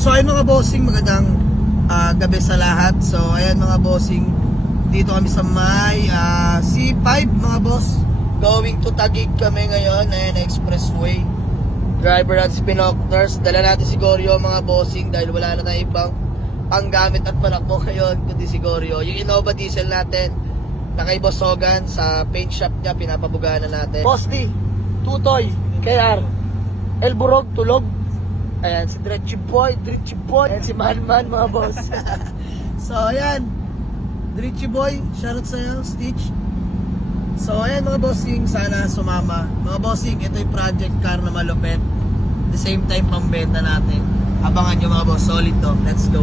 So ayun mga bossing, magandang gabi sa lahat. So ayan mga bossing, dito kami sa may C5 mga boss. Going to Taguig kami ngayon, ayan na expressway. Driver natin si Pinoctors, dala natin si Goryo mga bossing dahil wala na tayong ibang panggamit at panakbo ngayon kundi si Goryo. Yung Innova diesel natin na kay Boss Hogan sa paint shop niya, pinapabugaan na natin. Boss D, Tutoy, KR, El Burog, Tulog. Ayan, si Dretchy Boy. Ayan, si Manman, mga boss. So, ayan. Dretchy Boy, shoutout sa'yo, Stitch. So, ayan mga bossing, sana sumama. Mga bossing, ito yung project car na malupit. At the same time, pambenta natin. Abangan nyo mga boss, solid to. Let's go.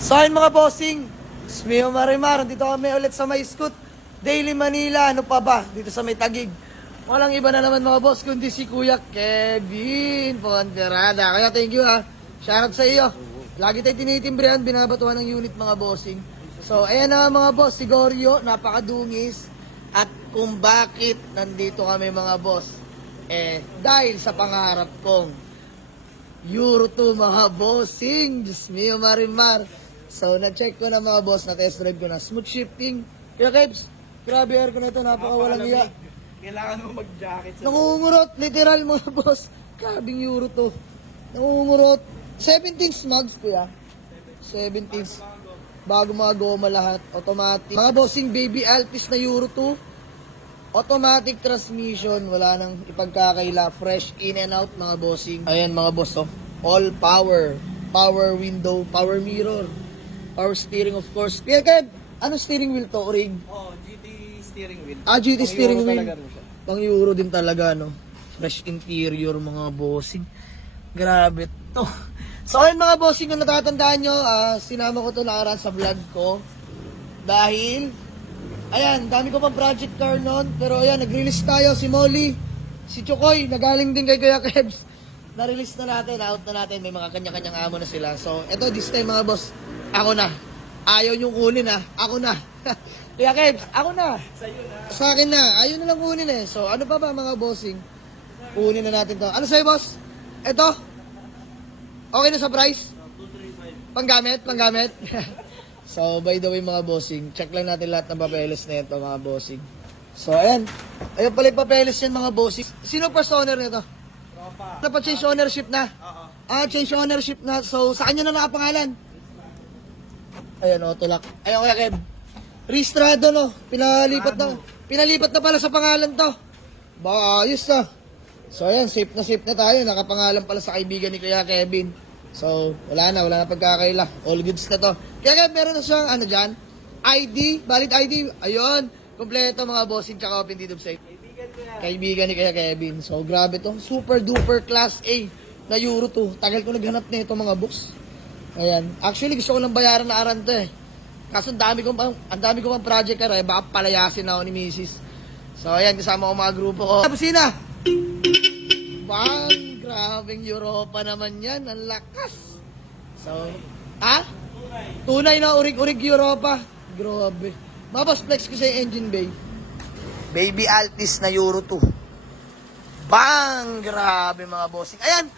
So, ayan mga bossing, Smio Marimar, dito kami ulit sa may Scoot Daily Manila. Ano pa ba? Dito sa may Taguig. Walang iba na naman mga boss kundi si Kuya Kevin Ponderada. Kaya thank you ha. Shoutout sa iyo. Lagi tayo tinitimbrihan, binabatuhan ng unit mga bossing. So ayan na mga boss, si Goryo, napakadungis. At kung bakit nandito kami mga boss, dahil sa pangarap kong Euro 2 mga bossing. Diyos mio Marimar. So na-check ko na mga boss, na-test drive ko na. Smooth shifting. Kuya Kebs, grabe air ko na ito, napakawalang iya. Kailangan mo mag-jacket sa... Nangungurot, literal mga boss. Grabing Euro to. Nangungurot. 17 smugs kuya. 17. Bago mga goma lahat. Automatic. Mga bossing baby Altis na Euro 2. Automatic transmission. Wala nang ipagkakaila. Fresh in and out mga bossing. Ayan mga boss oh. All power. Power window. Power mirror. Power steering of course. Kaya anong steering wheel to? Rig? Oh, GT steering wheel. GT steering wheel. Talaga rin siya. Pang Euro din talaga, no? Fresh interior, mga bossing. Grabe to. So, ayun mga bossing, kung natatandaan nyo, sinama ko to nakaraan sa vlog ko. Dahil, ayan, dami ko pang project car noon. Pero ayan, nag-release tayo. Si Molly, si Chokoy, nagaling din kay Kuya Kebs. Na-release na natin, out na natin. May mga kanya-kanyang amo na sila. So, eto, this time mga boss, ako na. Ayaw niyong kunin ako na. Kuya Kebs, ako na. Sa akin na. Ayaw na lang kunin eh. So, ano pa ba mga bossing? Kunin na natin to. Ano sa'yo, boss? Ito? Okay na sa price? 235. Panggamit? So, by the way mga bossing, check lang natin lahat ng papeles na ito mga bossing. So, ayan. Ayan pala yung papeles yan mga bossing. Sino first owner nito? Tropa. Napa-change ownership na? Change ownership na. So, sa kanya na nakapangalan? Ayan, tulak. Ayan, Kuya Kev. Registrado, no? Pinalipat na pala sa pangalan to. Baka ayos na. So, ayan, safe na tayo. Nakapangalan pala sa kaibigan ni Kuya Kevin. So, wala na pagkakaila. All goods na to. Kaya Kev, meron na siyang, ano dyan? ID, valid ID. Ayun, kompleto mga bossing tsaka open deed of sale. Kaibigan ni Kuya Kevin. So, grabe to. Super duper class A na Euro 2. Tagal ko naghanap na ito mga boss. Ayan. Actually, gusto ko lang bayaran na aranto eh. Kaso ang dami ko pang project ka baka palayasin ako ni Mrs. So, ayan, kasama ko mga grupo ko. Busina! Bang! Grabing Europa naman yan. Ang lakas. So, Tunay na urig-urig Europa. Grabe. Mabas flex ko sa engine bay. Baby Altis na Euro 2. Bang! Grabe mga bossing. Ayan!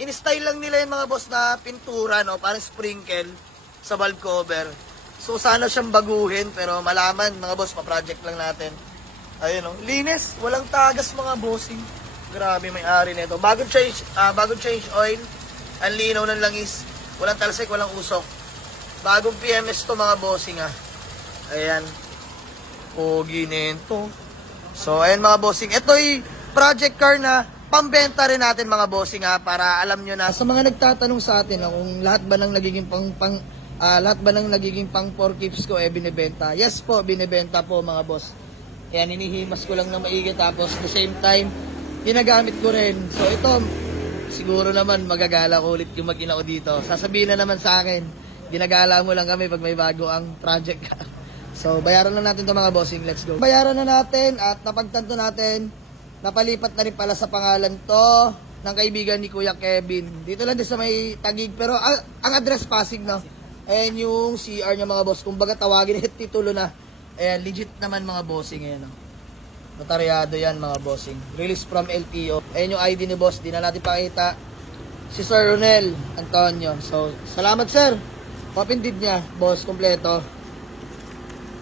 In-style lang nila yung mga boss na pintura, no? Parang sprinkle sa valve cover. So, sana siyang baguhin, pero malaman, mga boss, pa-project lang natin. Ayun, no? Linis, walang tagas, mga bossing. Grabe, may-ari nito. Bagong change oil, ang linaw ng langis. Walang talsik, walang usok. Bagong PMS to, mga bossing, Ayan. Pogi nito. So, ayan, mga bossing. Ito'y project car na pambenta rin natin mga bossing para alam nyo na sa mga nagtatanong sa atin kung lahat ba ng nagiging pang 4 keeps ko binibenta. Yes po, binibenta po mga boss. Ayan, hinihimas ko lang na maigi tapos the same time ginagamit ko rin. So ito, siguro naman magagala ko ulit yung mag-ina ko dito. Sasabihin na naman sa akin, ginagala mo lang kami pag may bago ang project. So bayaran na natin to mga bossing, let's go. Bayaran na natin at napagtanto natin napalipat na rin pala sa pangalan to ng kaibigan ni Kuya Kevin. Dito lang din sa may Taguig. Pero ang address Pasig, no? Ayan yung CR niya mga boss. Kumbaga tawagin titulo na. Ayan, legit naman mga bossing. Ayan, no? Notaryado yan mga bossing. Release from LTO. Ayan yung ID ni boss. Di na natin pakita. si Sir Ronel Antonio. So, salamat sir. Papindid niya, boss, kompleto.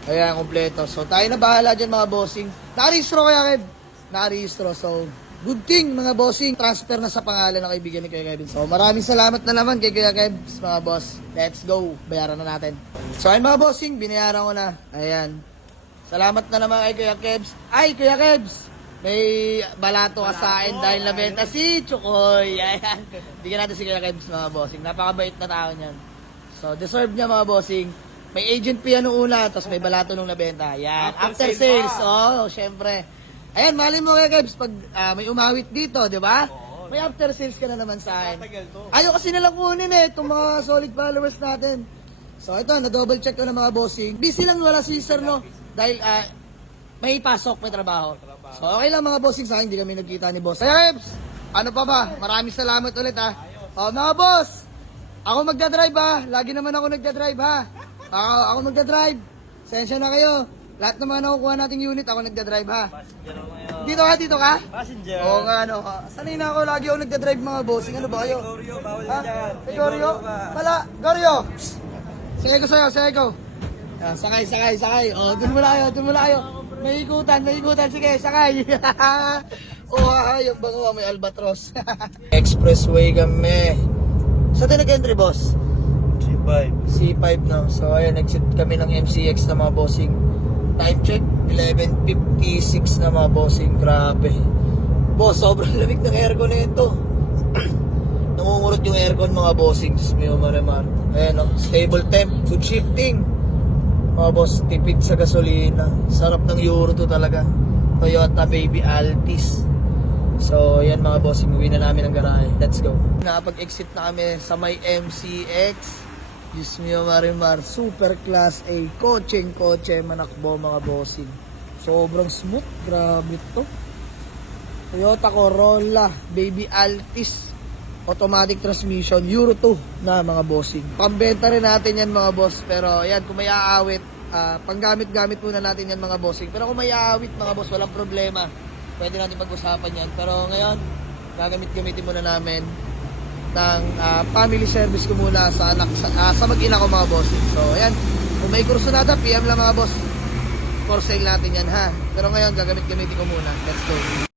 Ayan, kompleto. So, tayo na bahala dyan mga bossing. Nakarehistro kaya, Kev? Nakarehistro. So, good thing mga bossing. Transfer na sa pangalan ng kaibigan ni Kuya Kevin. So, maraming salamat na naman kay Kuya Kev, mga boss. Let's go. Bayaran na natin. So, ayun mga bossing, binayaran ko na. Ayan. Salamat na naman kay Kuya Kevs. Ay, Kuya Kevs! May balato ka sa akin dahil nabenta si Chukoy. Ayan. Bigyan natin si Kuya Kevs, mga bossing. Napakabait na tao niyan. So, deserve niya mga bossing. May agent fee nung una, tapos may balato nung nabenta. Ayan. After sales. Oh, syempre. Ayan, malin mo Kuya Kevs, pag may umawit dito, di ba? May after sales ka na naman sa akin. Ayaw kasi nalang kunin itong mga solid followers natin. So, ito, na-double check ko ng mga bossing. Busy lang wala si Sir, no? Dahil may pasok, may trabaho. So, okay lang mga bossing sa akin, hindi kami nagkita ni boss. Hey, Kevs! Ano pa ba? Maraming salamat ulit, ha? O, mga boss! Ako magdadrive, ha? Lagi naman ako nagdadrive, ha? Ako magdadrive. Sensya na kayo. Lahat naman nakukuha nating unit, ako nagdadrive, ha? Dito ka, dito ka? Passenger. Oo nga, ano. Sanay na ako, lagi ako nagdadrive mga bossing. Ano ba kayo? Goryo, bawal Ha? dyan. Hey, Goryo? Wala, Goryo! Sakay ko sa'yo, sakay ko. Sakay. O, dun muna kayo. May ikutan. Sige, sakay. Yung bango, may albatros. Expressway kami. Sa tinag-entry, boss? G5. C5 no. So ayan, exit kami ng MCX na mga bossing. Time check 11:56 na mga bossing. Grabe. Boss, sobrang lamig ng aircon nito. Nangungurot yung aircon mga bossing. Diyos mio, marimar. Ayan no, stable temp, good shifting. Mga boss, tipid sa gasolina. Sarap ng Euro to talaga. Toyota Baby Altis. So, yan mga bossing, uwi na namin ang garahe. Let's go. Nakapag-exit na kami sa may MCX. Diyos mio, marimar. Super class A. Kotse, manakbo mga bossing. Sobrang smooth. Grabe to. Toyota Corolla Baby Altis. Automatic transmission. Euro 2 na mga bossing. Pambenta rin natin yan mga boss. Pero yan, kung may aawit, panggamit-gamit muna natin yan mga bossing. Pero kung may aawit mga boss, walang problema. Pwede natin pag-usapan yan. Pero ngayon, gagamit-gamitin muna namin ng family service ko muna sa anak sa mag-ina ko mga boss. So ayan, kung may kursunada, PM lang mga boss. For sale natin yan ha. Pero ngayon, gagamit-gamitin ko muna. Let's go.